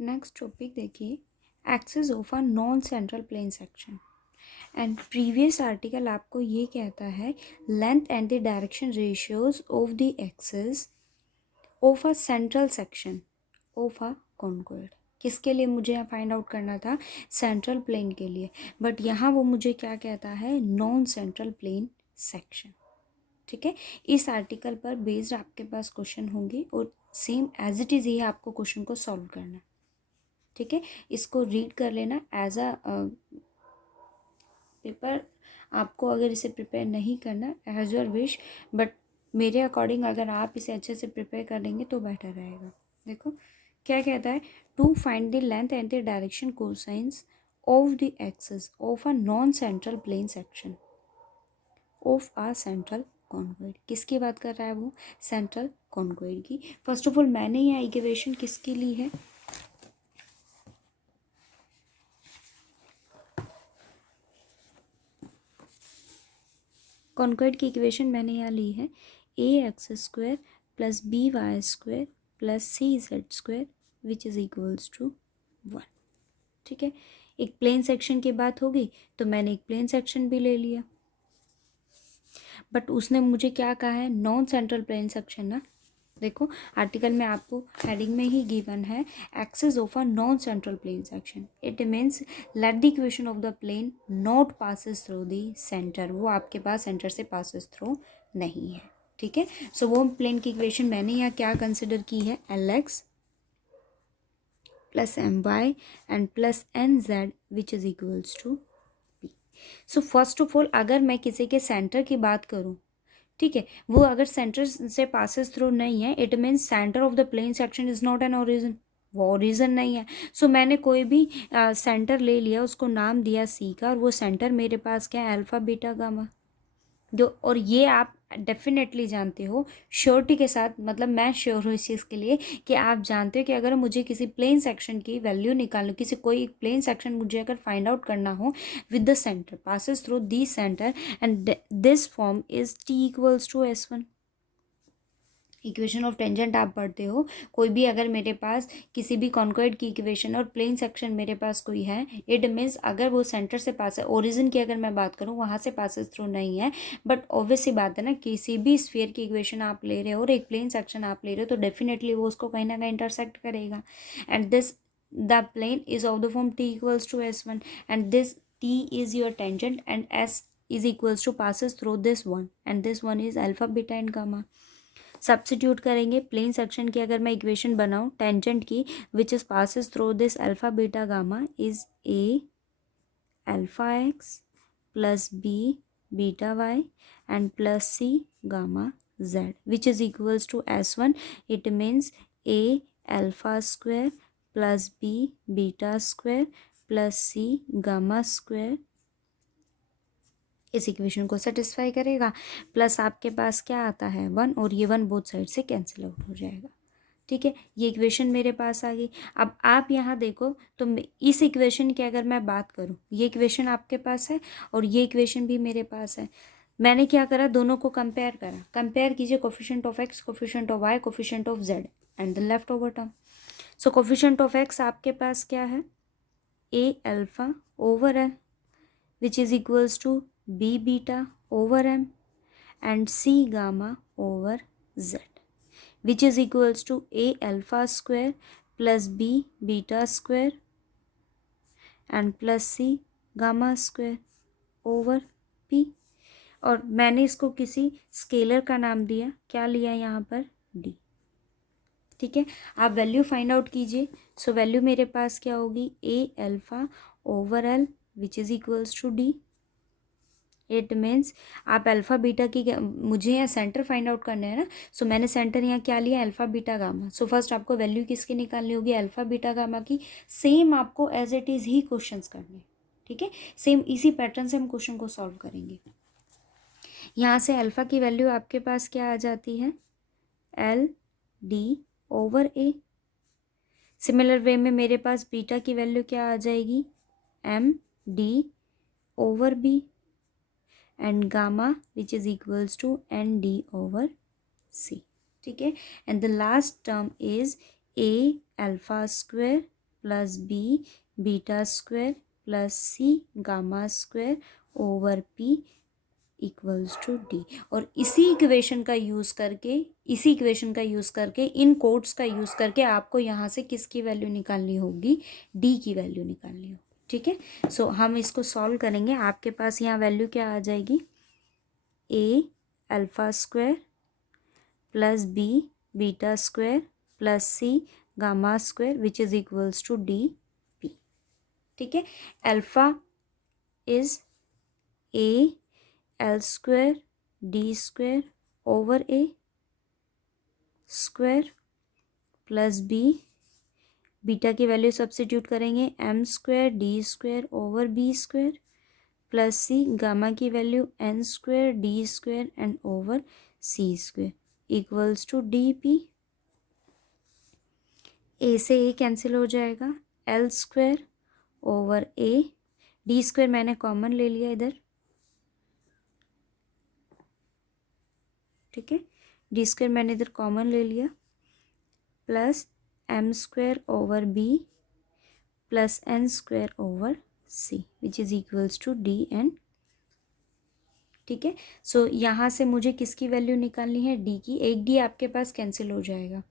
Next topic देखिए, axis of a non central plane section. And previous article आपको ये कहता है length and the direction ratios of the axis of a central section of a conchoid. किसके लिए मुझे यहाँ फाइंड आउट करना था? सेंट्रल प्लेन के लिए। बट यहाँ वो मुझे क्या कहता है? Non central plane section. ठीक है, इस आर्टिकल पर बेस्ड आपके पास क्वेश्चन होंगे और सेम एज इट इज़ ये आपको क्वेश्चन को सॉल्व करना है। ठीक है, इसको रीड कर लेना एज अ पेपर। आपको अगर इसे प्रिपेयर नहीं करना, एज योर विश, बट मेरे अकॉर्डिंग अगर आप इसे अच्छे से प्रिपेयर कर लेंगे तो बेटर रहेगा। देखो क्या कहता है, to find the length and the direction cosines of the axis of a non central plane section of a central conchoid. किसकी बात कर रहा है वो? सेंट्रल कॉन्कोइड की। फर्स्ट ऑफ ऑल मैंने यह इक्वेशन किसकी ली है? कॉन्कोइड की इक्वेशन मैंने यहाँ ली है a x square plus B Y square plus C Z square which is equals to 1। ठीक है, एक प्लेन सेक्शन की बात होगी तो मैंने एक प्लेन सेक्शन भी ले लिया, बट उसने मुझे क्या कहा है? नॉन सेंट्रल प्लेन सेक्शन ना। देखो आर्टिकल में आपको हेडिंग में ही गिवन है axis of a non central plane section. It means let the equation of the plane not passes through the centre. वो आपके पास सेंटर से पासिस थ्रू नहीं है। ठीक है, सो वो प्लेन की इक्वेशन मैंने यहाँ क्या कंसिडर की है? L x plus M Y and plus N Z which is equals to P. So first of all अगर मैं किसी के सेंटर की बात करूँ, ठीक है, वो अगर सेंटर से पासिस थ्रू नहीं है, it means centre of the plane section is not an origin. वो ओरिजिन नहीं है। सो मैंने कोई भी सेंटर ले लिया, उसको नाम दिया सी का, और वो सेंटर मेरे पास क्या है? Alpha beta gamma. जो और ये आप डेफिनेटली जानते हो श्योरिटी के साथ, मतलब मैं श्योर हूँ इस चीज़ के लिए कि आप जानते हो कि अगर मुझे किसी प्लेन सेक्शन की वैल्यू निकालनी, किसी कोई प्लेन सेक्शन मुझे अगर फाइंड आउट करना हो with the centre passes through the centre and this form is T equals to S1। Equation of tangent आप पढ़ते हो, कोई भी अगर मेरे पास किसी भी कॉन्कोइड की इक्वेशन और प्लेन सेक्शन मेरे पास कोई है, इट मीन्स अगर वो सेंटर से पास है, ओरिजिन की अगर मैं बात करूँ वहाँ से पासिस थ्रू नहीं है, बट ऑब्वियसली बात है ना, किसी भी स्फीयर की इक्वेशन आप ले रहे हो और एक प्लेन सेक्शन आप ले रहे हो तो डेफिनेटली वो उसको कहीं ना कहीं इंटरसेक्ट करेगा। And this the plane is of the form t equals to S1 and this t is your tangent and S is equals to passes through this one and this one is alpha beta and gamma। Substitute करेंगे plane section की अगर मैं equation बनाऊँ tangent की, which is passes through this alpha beta gamma is A alpha X plus B beta Y and plus C gamma Z which is equals to S1। It means A alpha square plus B beta square plus C gamma square इस equation को satisfy करेगा। Plus आपके पास क्या आता है? 1, और ये 1 बोथ साइड से कैंसिल आउट हो जाएगा। ठीक है, ये इक्वेशन मेरे पास आ गई। अब आप यहाँ देखो तो इस इक्वेशन की अगर मैं बात करूँ, ये इक्वेशन आपके पास है और ये इक्वेशन भी मेरे पास है। मैंने क्या करा? दोनों को कंपेयर करा। कंपेयर कीजिए coefficient of x, coefficient of y, coefficient of z and the left over term. So coefficient of x आपके पास क्या है? A alpha over l which is equals to b beta over m and c gamma over z which is equals to a alpha square plus b beta square and plus c gamma square over p। और मैंने इसको किसी scalar का नाम दिया, क्या लिया यहाँ पर? d। ठीक है, आप वैल्यू फाइंड आउट कीजिए। सो वैल्यू मेरे पास क्या होगी? a alpha over l which is equals to d। It means आप अल्फ़ा बीटा की, मुझे यहाँ सेंटर फाइंड आउट करना है ना, सो मैंने सेंटर यहाँ क्या लिया? Alpha beta gamma. So first आपको वैल्यू किसकी निकालनी होगी? अल्फ़ा बीटा गामा की। सेम आपको एज इट इज़ ही क्वेश्चंस करने। ठीक है, सेम इसी पैटर्न से हम क्वेश्चन को सॉल्व करेंगे। यहाँ से अल्फ़ा की वैल्यू आपके पास क्या आ जाती है? L D over A. Similar way में मेरे पास बीटा की वैल्यू क्या आ जाएगी? M D over B and gamma which is equals to nd over c। ठीक है, and the last term is a alpha square plus B beta square plus C gamma square over P equals to D. और इसी equation का use करके इन codes का use करके आपको यहाँ से किसकी वैल्यू निकालनी होगी, डी की वैल्यू निकालनी होगी। ठीक है, सो हम इसको सॉल्व करेंगे। आपके पास यहाँ वैल्यू क्या आ जाएगी, a alpha square plus B beta square plus C gamma square which is equals to d p. ठीक है, alpha is a l square d square over a square plus B beta की value substitute करेंगे m square d square over b square plus सी gamma की value n square d square and over C square equals to d p. A से a cancel हो जाएगा, L square over A D square मैंने common ले लिया इधर। ठीक है, डी स्क्वायर मैंने इधर कॉमन ले लिया plus M square over B plus N square over C which is equals to D and. ठीक है, सो यहाँ से मुझे किसकी वैल्यू निकालनी है, डी की। एक डी आपके पास कैंसिल हो जाएगा।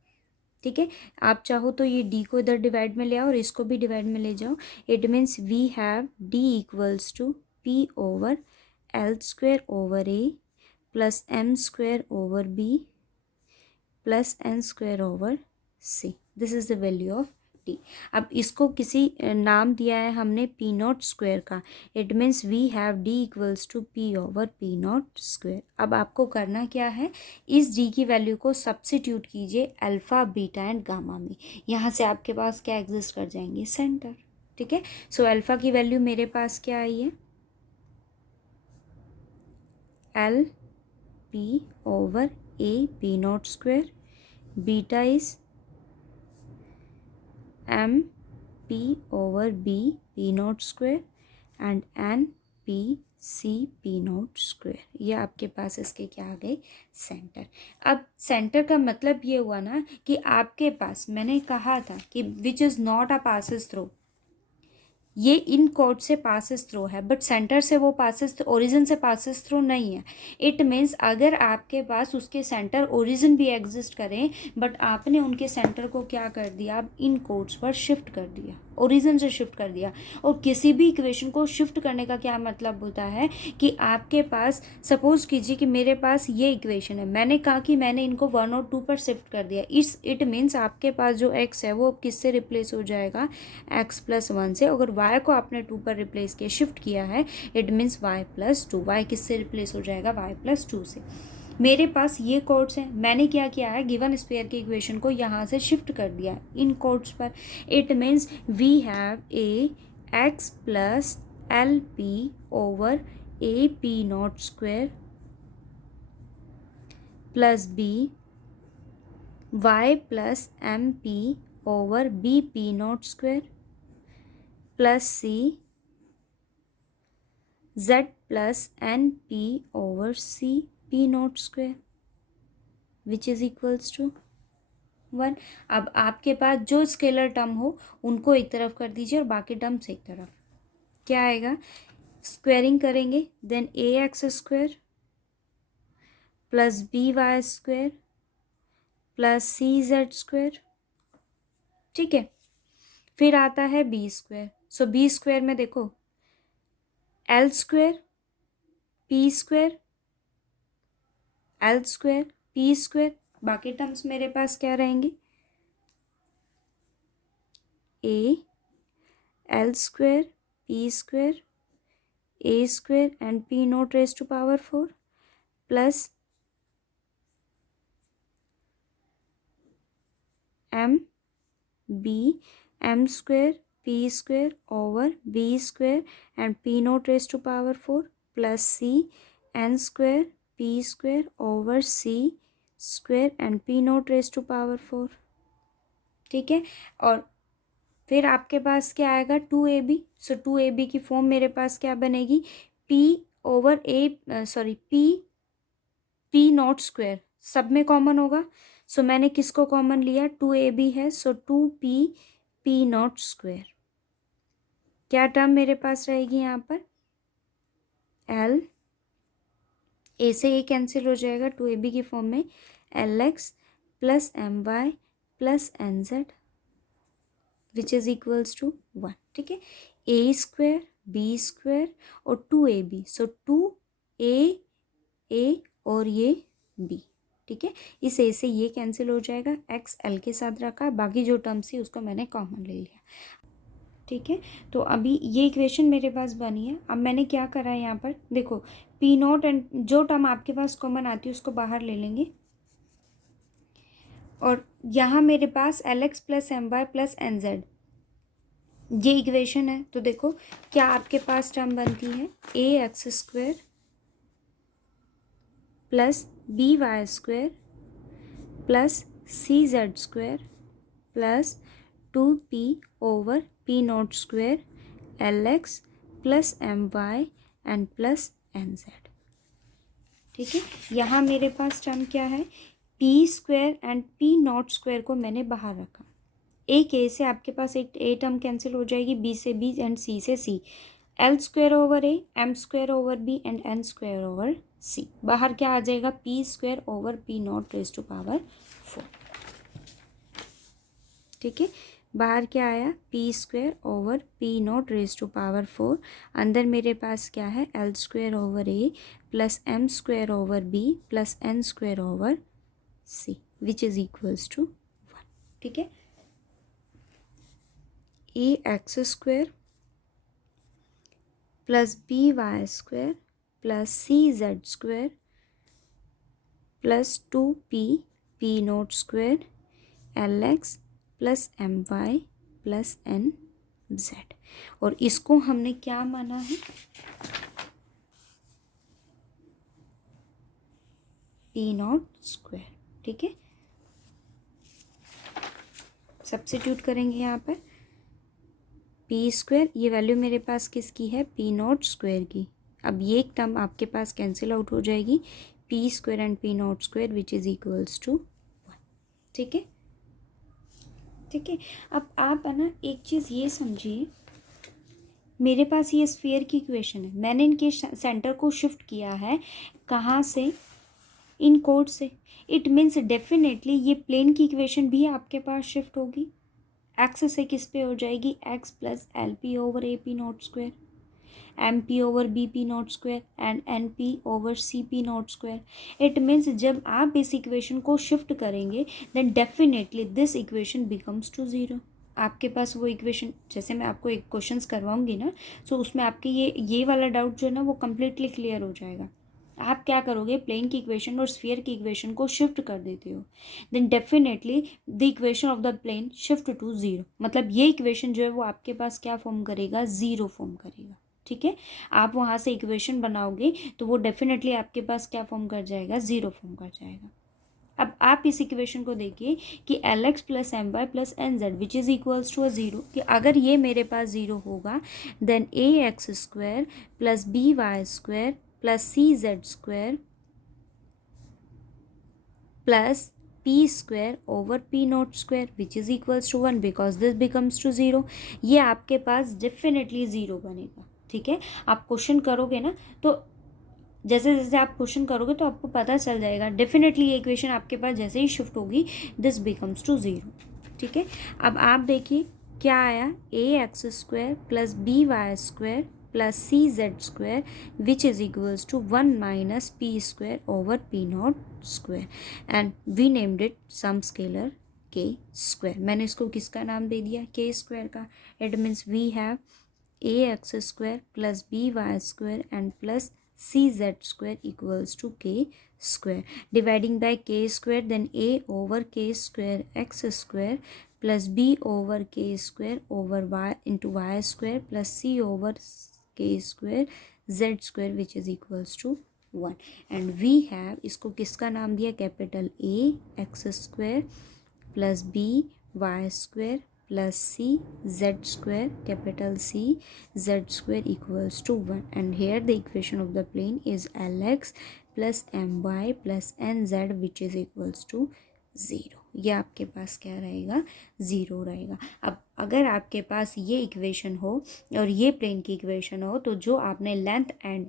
ठीक है, आप चाहो तो ये डी को इधर डिवाइड में ले आओ और इसको भी डिवाइड में ले जाओ। It means we have D equals to P over L square over A plus M square over B plus N square over C. This is the value of D. अब इसको किसी नाम दिया है हमने पी नॉट स्क्वायर का। It means we have D equals to P over P not square. अब आपको करना क्या है, इस डी की वैल्यू को सब्स्टिट्यूट कीजिए अल्फ़ा बीटा एंड गामा में। यहाँ से आपके पास क्या एग्जिस्ट कर जाएंगे, सेंटर। ठीक है, सो अल्फ़ा की वैल्यू मेरे पास क्या आई है, L P over A P not square, beta is M P over B P not square and N P C P not square. ये आपके पास इसके क्या आ गए, सेंटर। अब सेंटर का मतलब ये हुआ ना कि आपके पास, मैंने कहा था कि which is not a passes through, ये इन कोड से पासिस थ्रू है बट सेंटर से वो पासिस, ओरिजिन से पासिस थ्रू नहीं है। इट मीन्स अगर आपके पास उसके सेंटर ओरिजिन भी एग्जिस्ट करें बट आपने उनके सेंटर को क्या कर दिया, अब इन कोड्स पर शिफ्ट कर दिया, ओरिजिन से शिफ्ट कर दिया। और किसी भी इक्वेशन को शिफ्ट करने का क्या मतलब होता है कि आपके पास, सपोज कीजिए कि मेरे पास ये इक्वेशन है, मैंने कहा कि मैंने इनको 1 और 2 पर शिफ्ट कर दिया। इट मीन्स आपके पास जो x है वो किससे रिप्लेस हो जाएगा, x प्लस 1 से। अगर y को आपने 2 पर रिप्लेस किया, शिफ्ट किया है, it means y plus 2। y किससे रिप्लेस हो जाएगा, y प्लस 2 से। मेरे पास ये कोड्स हैं, मैंने क्या किया है, गिवन स्पेयर की इक्वेशन को यहाँ से शिफ्ट कर दिया इन कोड्स पर। It means we have A X plus L P over A P not square plus B Y plus M P over B P not square plus C z plus N P over C P not square which is equals to 1। अब आपके पास जो scalar term हो उनको एक तरफ कर दीजिए और बाकी टर्म्स एक तरफ। क्या आएगा, स्क्वेयरिंग करेंगे, देन ए x square plus B Y square plus सी जेड स्क्वायर। ठीक है, फिर आता है b square. So b square में देखो, l square P square l square P square, बाकी टर्म्स मेरे पास क्या रहेंगे, a l square P square a square and P not raise to power 4 plus m b m square P square over b square and P not raise to power 4 plus C N square P square over C square and P not raise to power 4। ठीक है, और फिर आपके पास क्या आएगा, 2ab। सो 2ab की form मेरे पास क्या बनेगी, p over A sorry p not square, सब में कॉमन होगा। सो मैंने किसको कॉमन लिया, 2ab है, सो 2p पी नॉट स्क्वायर, क्या टर्म मेरे पास रहेगी यहाँ पर, एल, ए से ए कैंसिल हो जाएगा, टू ए बी की फॉर्म में l x plus M Y plus N Z which is equals to 1, ठीक है। ए स्क्वायर बी स्क्वायर और two a b, so two a और ये बी, ठीक है। इस ए से ये कैंसिल हो जाएगा, एक्स एल के साथ रखा, बाकी जो टर्म्स थी उसको मैंने कॉमन ले लिया, ठीक है। तो अभी ये इक्वेशन मेरे पास बनी है। अब मैंने क्या करा है यहाँ पर, देखो पी नॉट एंड जो टर्म आपके पास कॉमन आती है उसको बाहर ले लेंगे, और यहाँ मेरे पास l x plus M Y plus N z ये इक्वेशन है। तो देखो क्या आपके पास टर्म बनती है, a x square plus B Y square plus C Z square plus two P over P not square l x plus M Y and plus N z, ठीक है। यहाँ मेरे पास टर्म क्या है, p square and P not square को मैंने बाहर रखा, एक ए से आपके पास एक ए टर्म कैंसिल हो जाएगी, बी से बी एंड सी से c, l square over a, m square over b and n square over c, बाहर क्या आ जाएगा, p square over P not raise to power 4, ठीक है। बाहर क्या आया, p square over P not raise to power 4, अंदर मेरे पास क्या है, l square over A plus M square over B plus N square over C which is equals to 1, ठीक है। A x square plus B Y square plus C Z square plus two p not square l x plus M Y plus N z, और इसको हमने क्या माना है, P not square, ठीक है। सब्स्टिट्यूट करेंगे यहाँ पर, पी स्क्वायर ये वैल्यू मेरे पास किसकी है, पी नॉट स्क्वायर की, अब ये एक टर्म आपके पास कैंसिल आउट हो जाएगी, P square and P not square which is equals to 1, ठीक है, ठीक है। अब आप है ना एक चीज़ ये समझिए, मेरे पास ये स्फीयर की इक्वेशन है, मैंने इनके सेंटर को शिफ्ट किया है कहाँ से, इन कोड से, इट मीन्स डेफिनेटली ये प्लेन की इक्वेशन भी आपके पास शिफ्ट होगी, एक्स से किस पे हो जाएगी, X plus L P over A P not square, M P over B P not square and N P over C P not square. It means जब आप इस इक्वेशन को शिफ्ट करेंगे then definitely this equation becomes to 0, आपके पास वो equation, जैसे मैं आपको एक क्वेश्चंस करवाऊंगी ना, सो उसमें आपके ये वाला डाउट जो है ना वो कम्प्लीटली क्लियर हो जाएगा। आप क्या करोगे, प्लेन की इक्वेशन और स्फीयर की इक्वेशन को शिफ्ट कर देते हो, then definitely the equation of the plane shift to 0, मतलब ये इक्वेशन जो है वो आपके पास क्या फॉर्म करेगा, 0 फॉर्म करेगा, ठीक है। आप वहाँ से इक्वेशन बनाओगे तो वो डेफिनेटली आपके पास क्या फॉर्म कर जाएगा, 0 फॉर्म कर जाएगा। अब आप इस इक्वेशन को देखिए कि L x plus M Y plus N Z which is equals to 0, कि अगर ये मेरे पास 0 होगा then A x square plus B Y square plus C Z square plus P square over P not square which is equals to 1 because this becomes to 0, ये आपके पास definitely 0 बनेगा, ठीक है। आप क्वेश्चन करोगे ना तो जैसे जैसे आप क्वेश्चन करोगे तो आपको पता चल जाएगा, डेफिनेटली ये इक्वेशन आपके पास जैसे ही शिफ्ट होगी दिस बिकम्स टू 0, ठीक है। अब आप देखिए क्या आया, a x square plus B Y square plus C Z square which is equals to 1 minus p square over P not square and we named it some scalar k square, मैंने इसको किसका नाम दे दिया, के स्क्वायर का। It means we have A x square plus B Y square and plus C Z square equals to k square, dividing by k square then a over k square x square plus b over k square over y into y square plus c over k square z square which is equals to 1 and we have, इसको किसका नाम दिया, capital a x square plus B Y square plus c z square capital C z square equals to 1 and here the equation of the plane is Lx plus my plus nz which is equals to 0. ये आपके पास क्या रहेगा, 0 रहेगा। अब अगर आपके पास ये इक्वेशन हो और ये प्लेन की इक्वेशन हो, तो जो आपने length and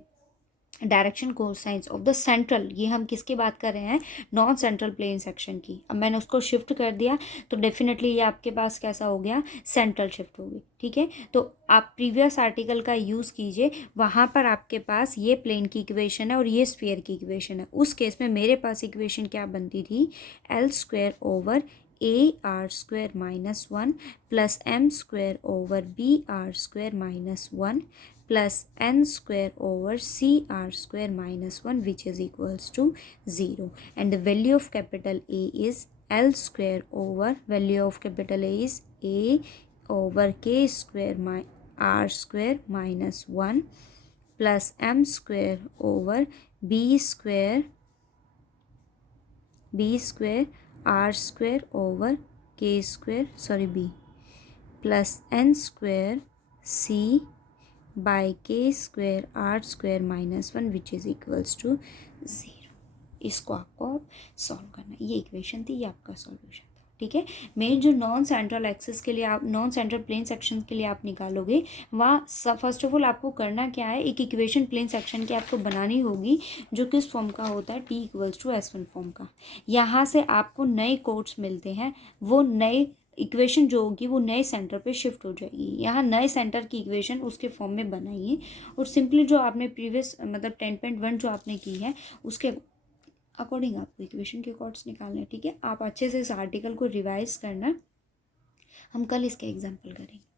direction cosines of the central, ये हम किसकी बात कर रहे हैं, नॉन सेंट्रल प्लेन सेक्शन की। अब मैंने उसको शिफ्ट कर दिया तो डेफिनेटली ये आपके पास कैसा हो गया, सेंट्रल शिफ्ट हो गई। ठीक है, तो आप प्रीवियस आर्टिकल का यूज़ कीजिए, वहाँ पर आपके पास ये प्लेन की इक्वेशन है और ये स्फीयर की इक्वेशन है। उस केस में मेरे पास इक्वेशन क्या बनती थी, L² over AR² minus 1 plus M² over BR² minus 1 plus n² over CR² minus 1, which is equals to 0, and the value of capital A is L² over, value of capital A is A over K² R² minus 1 plus M² over B² R² over K² B plus n² C by K² R² minus 1, which is equals to 0। इसको आपको solve करना है। ये equation थी, ये आपका solution था। ठीक है, मेन जो नॉन सेंट्रल एक्सिस के लिए आप, नॉन सेंट्रल प्लेन सेक्शन के लिए आप निकालोगे, वहाँ फर्स्ट ऑफ ऑल आपको करना क्या है, एक इक्वेशन प्लेन सेक्शन की आपको बनानी होगी जो किस फॉर्म का होता है, T=S1 फॉर्म का। यहाँ से आपको नए कोड्स मिलते हैं, वो नए इक्वेशन जो होगी वो नए सेंटर पे शिफ्ट हो जाएगी। यहाँ नए सेंटर की इक्वेशन उसके फॉर्म में बनाइए और सिंपली जो आपने प्रीवियस मतलब 10.1 जो आपने की है उसके अकॉर्डिंग आपको इक्वेशन के कॉर्ड्स निकालने हैं। ठीक है, आप अच्छे से इस आर्टिकल को रिवाइज करना, हम कल इसके एग्जाम्पल करेंगे।